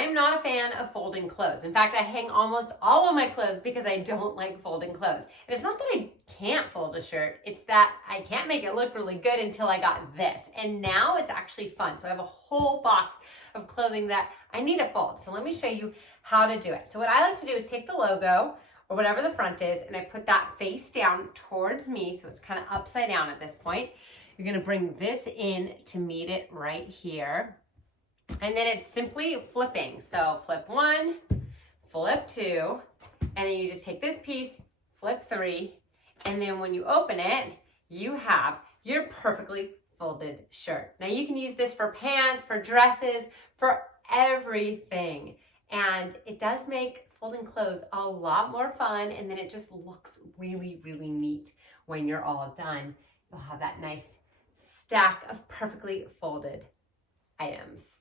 I am not a fan of folding clothes. In fact, I hang almost all of my clothes because I don't like folding clothes. And it's not that I can't fold a shirt, it's that I can't make it look really good until I got this. And now it's actually fun. So I have a whole box of clothing that I need to fold. So let me show you how to do it. So what I like to do is take the logo or whatever the front is, and I put that face down towards me, so it's kind of upside down at this point. You're gonna bring this in to meet it right here. And then it's simply flipping. So flip 1, flip 2, and then you just take this piece, flip 3, and then when you open it, you have your perfectly folded shirt. Now you can use this for pants, for dresses, for everything. And it does make folding clothes a lot more fun, and then it just looks really, really neat when you're all done. You'll have that nice stack of perfectly folded items.